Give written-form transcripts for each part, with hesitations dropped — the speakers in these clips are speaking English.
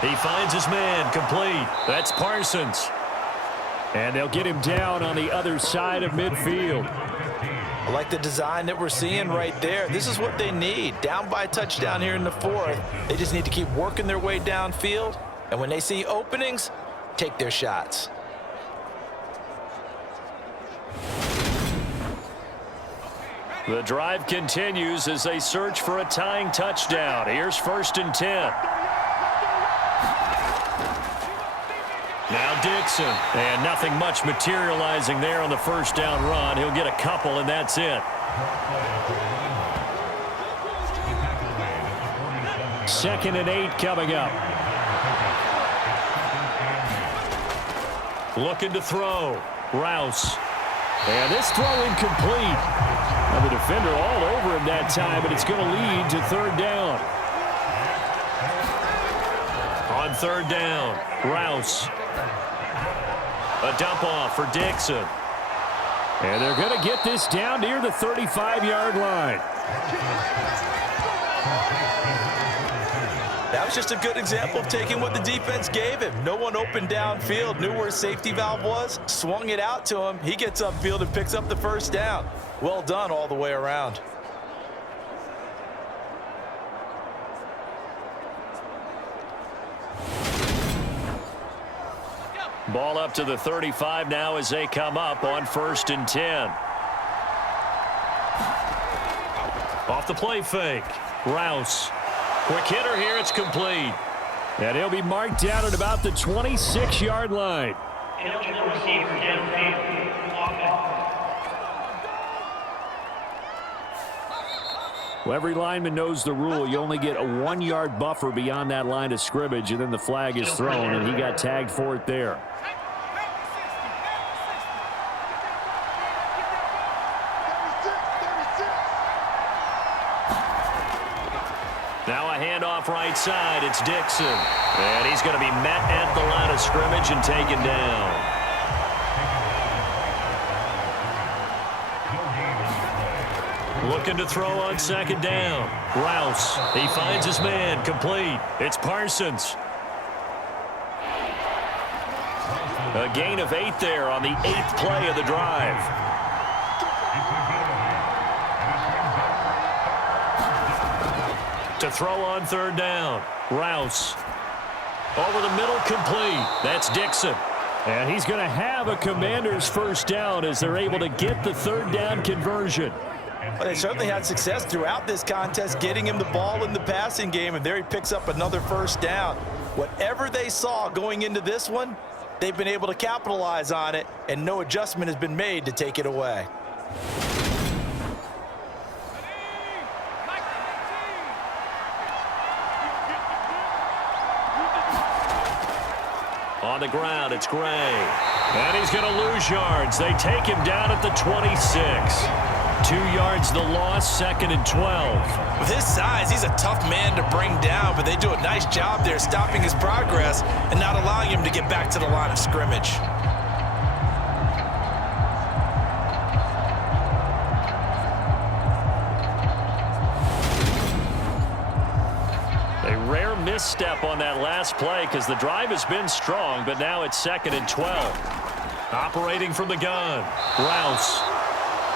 He finds his man, complete. That's Parsons. And they'll get him down on the other side of midfield. I like the design that we're seeing right there. This is what they need. Down by a touchdown here in the fourth. They just need to keep working their way downfield. And when they see openings, take their shots. The drive continues as they search for a tying touchdown. Here's 1st and 10. Now Dixon. And nothing much materializing there on the first down run. He'll get a couple, and that's it. 2nd and 8 coming up. Looking to throw. Rouse. And this throw incomplete. Now the defender all over him that time, but it's going to lead to 3rd down. On 3rd down, Rouse. A dump off for Dixon. And they're going to get this down near the 35-yard line. That was just a good example of taking what the defense gave him. No one open downfield, knew where his safety valve was, swung it out to him. He gets upfield and picks up the 1st down. Well done all the way around. Ball up to the 35 now as they come up on 1st and 10. Off the play fake. Rouse. Quick hitter here. It's complete. And he'll be marked down at about the 26-yard line. Well, every lineman knows the rule. You only get a 1-yard buffer beyond that line of scrimmage, and then the flag is thrown, and he got tagged for it there. Now a handoff right side. It's Dixon. And he's going to be met at the line of scrimmage and taken down. Looking to throw on 2nd down. Rouse. He finds his man. Complete. It's Parsons. A gain of 8 there on the 8th play of the drive. To throw on 3rd down. Rouse. Over the middle, complete. That's Dixon. And he's going to have a Commander's 1st down as they're able to get the 3rd down conversion. Well, they certainly had success throughout this contest, getting him the ball in the passing game, and there he picks up another 1st down. Whatever they saw going into this one, they've been able to capitalize on it, and no adjustment has been made to take it away. On the ground, it's Gray. And he's going to lose yards. They take him down at the 26. 2 yards the loss, 2nd and 12. With his size, he's a tough man to bring down, but they do a nice job there stopping his progress and not allowing him to get back to the line of scrimmage. A rare misstep on that last play because the drive has been strong, but now it's 2nd and 12. Operating from the gun, Rouse.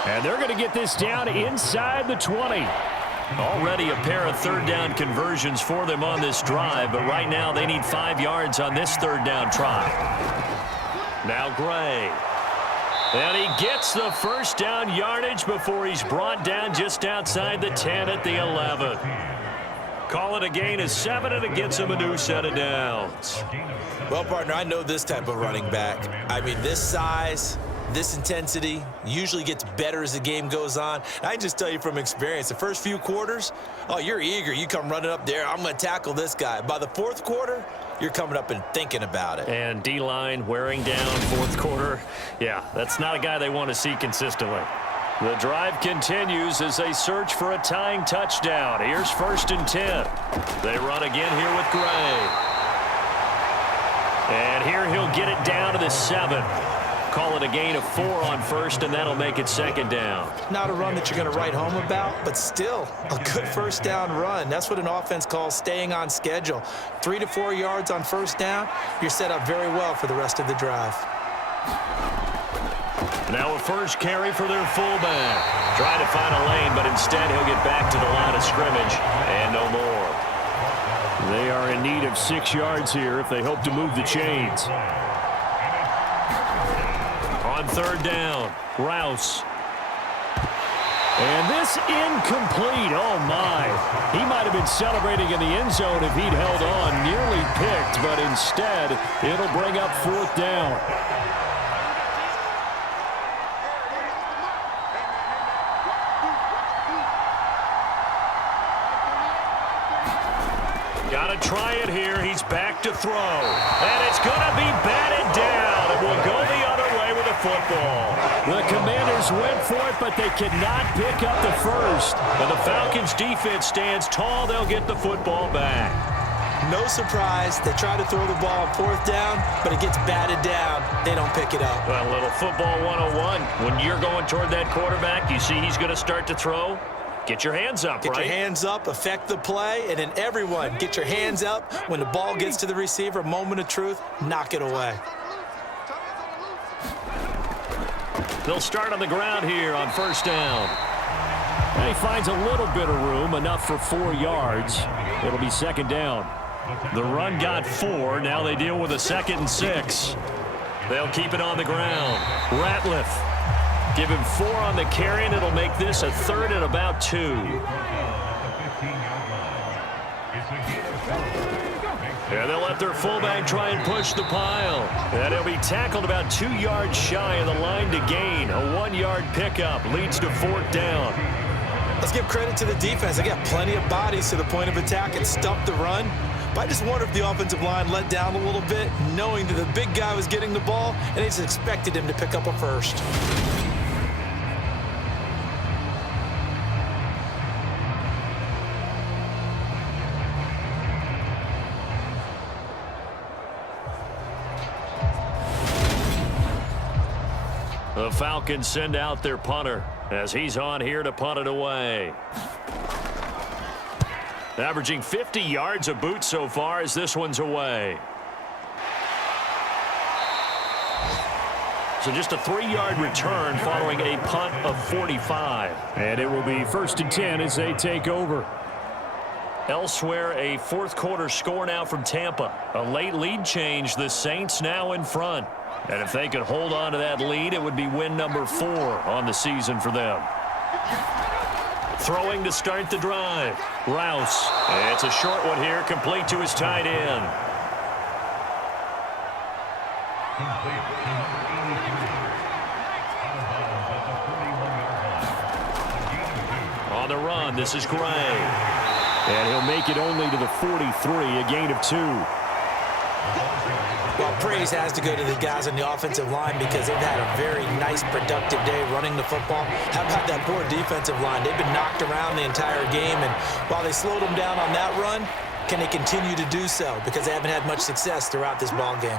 And they're going to get this down inside the 20. Already a pair of 3rd down conversions for them on this drive, but right now they need 5 yards on this 3rd down try. Now Gray. And he gets the 1st down yardage before he's brought down just outside the 10 at the 11. Call it a gain of 7, and it gets him a new set of downs. Well, partner, I know this type of running back. I mean, this size, this intensity usually gets better as the game goes on. I can just tell you from experience, the first few quarters, oh, you're eager. You come running up there, I'm going to tackle this guy. By the 4th quarter, you're coming up and thinking about it. And D-line wearing down 4th quarter. Yeah, that's not a guy they want to see consistently. The drive continues as they search for a tying touchdown. Here's 1st and 10. They run again here with Gray. And here he'll get it down to the 7. call it a gain of 4 on first, and that'll make it second down. Not a run that you're going to write home about, but still a good first down run. That's what an offense calls staying on schedule. 3 to 4 yards on first down, you're set up very well for the rest of the drive. Now a first carry for their fullback. Trying to find a lane, but instead he'll get back to the line of scrimmage and no more. They are in need of 6 yards here if they hope to move the chains. On third down, Rouse. And this incomplete. Oh, my. He might have been celebrating in the end zone if he'd held on. Nearly picked, but instead it'll bring up fourth down. Got to try it here. He's back to throw. And it's going to be batted down. It will go the other way with a football. The Commanders went for it, but they cannot pick up the first. And the Falcons defense stands tall. They'll get the football back. No surprise. They try to throw the ball on fourth down, but it gets batted down. They don't pick it up. Well, a little football 101. When you're going toward that quarterback, you see he's going to start to throw. Get your hands up, Get right? your hands up, affect the play, and then everyone get your hands up. When the ball gets to the receiver, moment of truth, knock it away. They'll start on the ground here on first down. And he finds a little bit of room, enough for 4 yards. It'll be second down. The run got 4. Now they deal with a 2nd and 6. They'll keep it on the ground. Ratliff. Give him 4 on the carry, and it'll make this a 3rd and about 2. And they'll let their fullback try and push the pile. And he'll be tackled about 2 yards shy of the line to gain. A 1-yard pickup leads to fourth down. Let's give credit to the defense. They got plenty of bodies to the point of attack and stuffed the run. But I just wonder if the offensive line let down a little bit, knowing that the big guy was getting the ball, and they just expected him to pick up a first. The Falcons send out their punter as he's on here to punt it away. Averaging 50 yards a boot so far as this one's away. So just a 3-yard return following a punt of 45. And it will be 1st and 10 as they take over. Elsewhere, a fourth quarter score now from Tampa. A late lead change. The Saints now in front. And if they could hold on to that lead, it would be win number 4 on the season for them. Throwing to start the drive. Rouse. It's a short one here, complete to his tight end. On the run, this is Gray. And he'll make it only to the 43, a gain of 2. Well, praise has to go to the guys on the offensive line because they've had a very nice, productive day running the football. How about that poor defensive line? They've been knocked around the entire game, and while they slowed them down on that run, can they continue to do so? Because they haven't had much success throughout this ball game.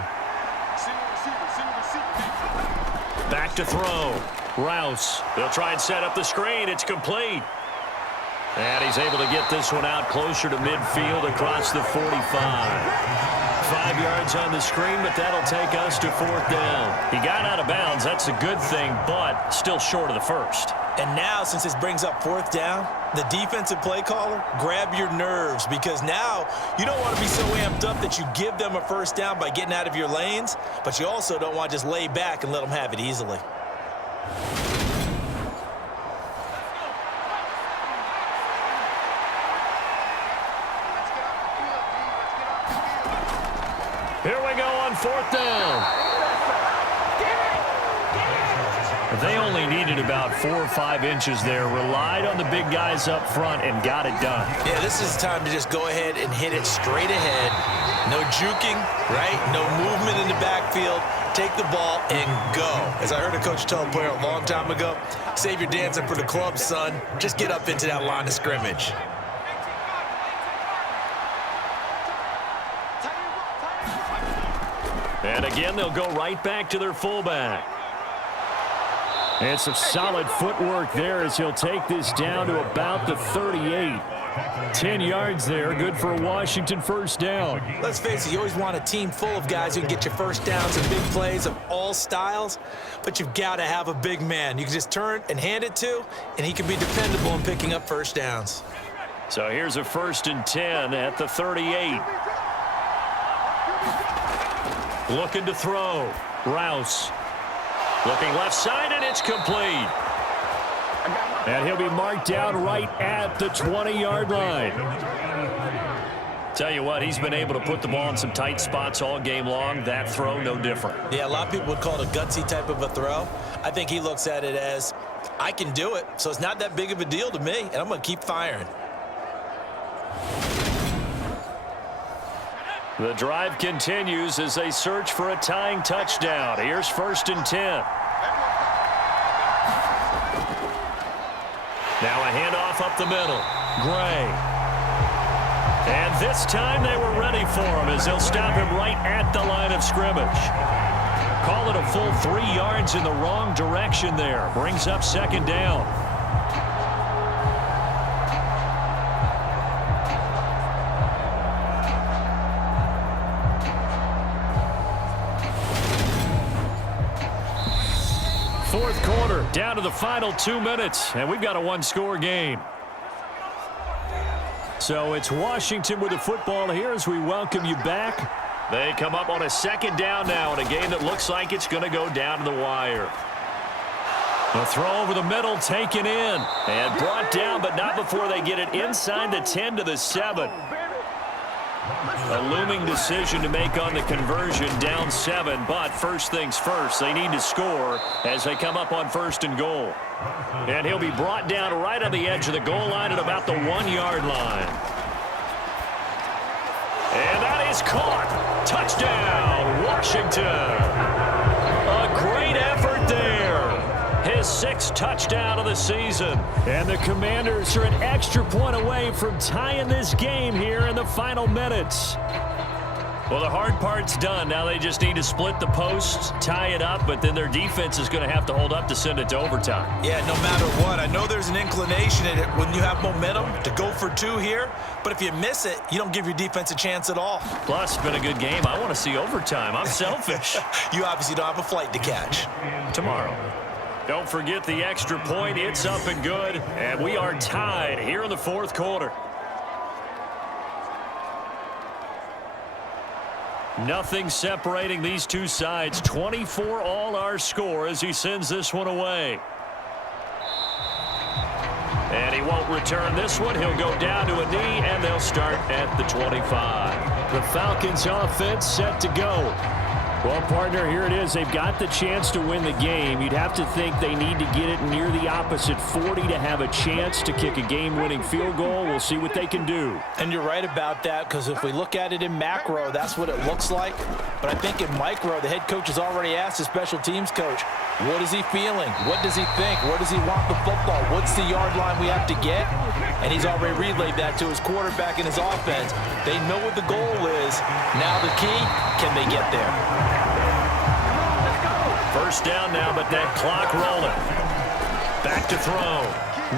Back to throw. Rouse. They'll try and set up the screen. It's complete. And he's able to get this one out closer to midfield across the 45. 5 yards on the screen, but that'll take us to fourth down. He got out of bounds. That's a good thing, but still short of the first. And now, since this brings up fourth down, the defensive play caller, grab your nerves, because now you don't want to be so amped up that you give them a first down by getting out of your lanes, but you also don't want to just lay back and let them have it easily. Here we go on fourth down. They only needed about 4 or 5 inches there. Relied on the big guys up front and got it done. Yeah, this is time to just go ahead and hit it straight ahead. No juking, right? No movement in the backfield. Take the ball and go. As I heard a coach tell a player a long time ago, save your dancing for the club, son. Just get up into that line of scrimmage. And again, they'll go right back to their fullback. And some solid footwork there as he'll take this down to about the 38. 10 yards there, good for a Washington first down. Let's face it, you always want a team full of guys who can get you first downs and big plays of all styles, but you've got to have a big man you can just turn and hand it to, and he can be dependable in picking up first downs. So here's a 1st and 10 at the 38. Looking to throw. Rouse. Looking left side, and it's complete. And he'll be marked down right at the 20-yard line. Tell you what, he's been able to put the ball in some tight spots all game long. That throw, no different. Yeah, a lot of people would call it a gutsy type of a throw. I think he looks at it as, I can do it, so it's not that big of a deal to me, and I'm going to keep firing. The drive continues as they search for a tying touchdown. Here's 1st and 10. Now a handoff up the middle. Gray. And this time they were ready for him as they'll stop him right at the line of scrimmage. Call it a full 3 yards in the wrong direction there. Brings up 2nd down. Fourth quarter, down to the final 2 minutes, and we've got a one-score game. So it's Washington with the football here as we welcome you back. They come up on a 2nd down now in a game that looks like it's going to go down to the wire. The throw over the middle, taken in, and brought down, but not before they get it inside the 10 to the 7. A looming decision to make on the conversion, down 7, but first things first, they need to score as they come up on 1st and goal. And he'll be brought down right on the edge of the goal line at about the 1-yard line. And that is caught. Touchdown, Washington. A great effort there. His 6th touchdown of the season. And the Commanders are an extra point away from tying this game here in the final minutes. Well, the hard part's done. Now they just need to split the posts, tie it up, but then their defense is going to have to hold up to send it to overtime. Yeah, no matter what. I know there's an inclination in it when you have momentum to go for 2 here, but if you miss it, you don't give your defense a chance at all. Plus, it's been a good game. I want to see overtime. I'm selfish. You obviously don't have a flight to catch. Tomorrow. Don't forget the extra point. It's up and good, and we are tied here in the 4th quarter. Nothing separating these two sides. 24 all our score as he sends this one away. And he won't return this one. He'll go down to a knee, and they'll start at the 25. The Falcons offense set to go. Well, partner, here it is. They've got the chance to win the game. You'd have to think they need to get it near the opposite 40 to have a chance to kick a game-winning field goal. We'll see what they can do. And you're right about that, because if we look at it in macro, that's what it looks like. But I think in micro, the head coach has already asked the special teams coach, what is he feeling? What does he think? Where does he want the football? What's the yard line we have to get? And he's already relayed that to his quarterback and his offense. They know what the goal is. Now the key, can they get there? First down now, but that clock rolling. Back to throw.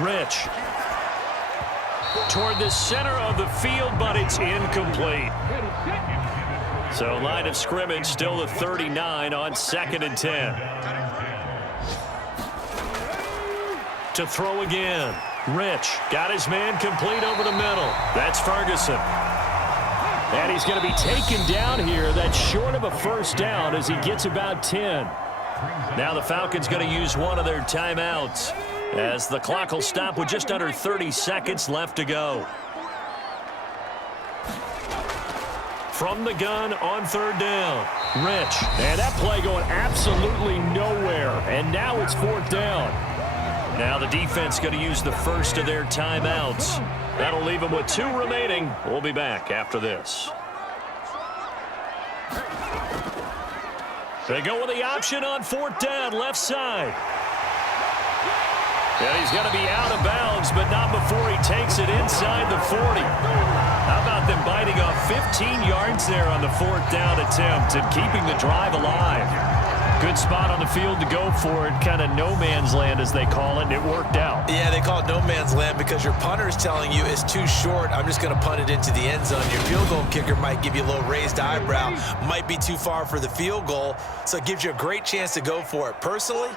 Rich. Toward the center of the field, but it's incomplete. So line of scrimmage still the 39 on 2nd and 10. To throw again. Rich got his man complete over the middle. That's Ferguson. And he's going to be taken down here. That's short of a first down as he gets about 10. Now the Falcons going to use one of their timeouts as the clock will stop with just under 30 seconds left to go. From the gun on 3rd down. Rich. And that play going absolutely nowhere. And now it's 4th down. Now the defense going to use the first of their timeouts. That'll leave them with 2 remaining. We'll be back after this. They go with the option on 4th down, left side. And he's going to be out of bounds, but not before he takes it inside the 40. How about them biting off 15 yards there on the 4th down attempt and keeping the drive alive? Good spot on the field to go for it. Kind of no man's land, as they call it, and it worked out. Yeah, they call it no man's land because your punter is telling you it's too short. I'm just going to punt it into the end zone. Your field goal kicker might give you a little raised eyebrow. Might be too far for the field goal, so it gives you a great chance to go for it. Personally,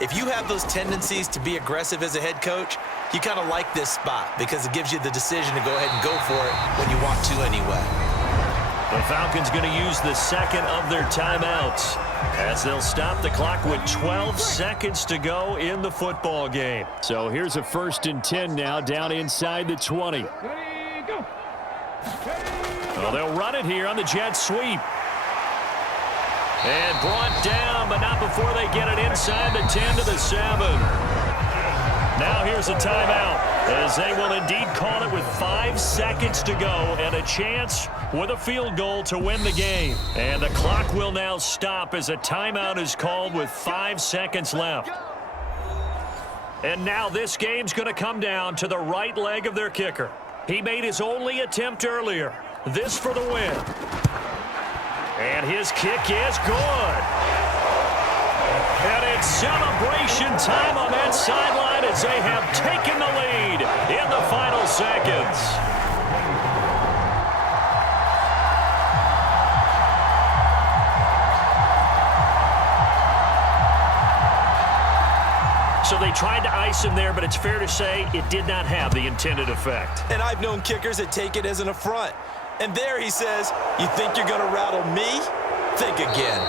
if you have those tendencies to be aggressive as a head coach, you kind of like this spot because it gives you the decision to go ahead and go for it when you want to anyway. The Falcons going to use the second of their timeouts as they'll stop the clock with 12 seconds to go in the football game. So here's a 1st and 10 now down inside the 20. Well, they'll run it here on the jet sweep. And brought down, but not before they get it inside the 10 to the 7. Now here's a timeout as they will indeed call it with 5 seconds to go and a chance with a field goal to win the game. And the clock will now stop as a timeout is called with 5 seconds left. And now this game's going to come down to the right leg of their kicker. He made his only attempt earlier. This for the win. And his kick is good. And it's celebration time on that sideline as they have taken the lead in the final seconds. So they tried to ice him there, but it's fair to say it did not have the intended effect. And I've known kickers that take it as an affront. And there he says, you think you're going to rattle me? Think again.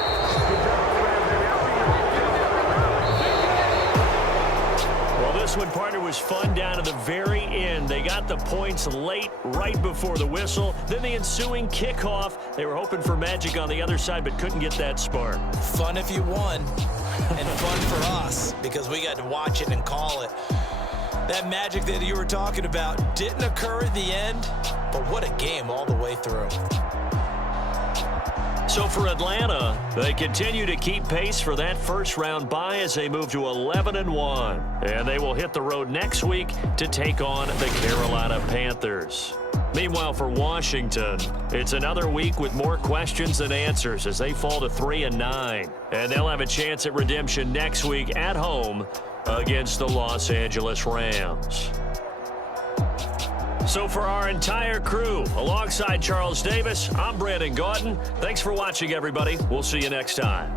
Well, this one, partner, was fun down to the very end. They got the points late, right before the whistle. Then the ensuing kickoff. They were hoping for magic on the other side, but couldn't get that spark. Fun if you won, and fun for us because we got to watch it and call it. That magic that you were talking about didn't occur at the end, but what a game all the way through. So for Atlanta, they continue to keep pace for that first-round bye as they move to 11-1. And they will hit the road next week to take on the Carolina Panthers. Meanwhile, for Washington, it's another week with more questions than answers as they fall to 3-9. And they'll have a chance at redemption next week at home against the Los Angeles Rams. So for our entire crew, alongside Charles Davis, I'm Brandon Gaudin. Thanks for watching, everybody. We'll see you next time.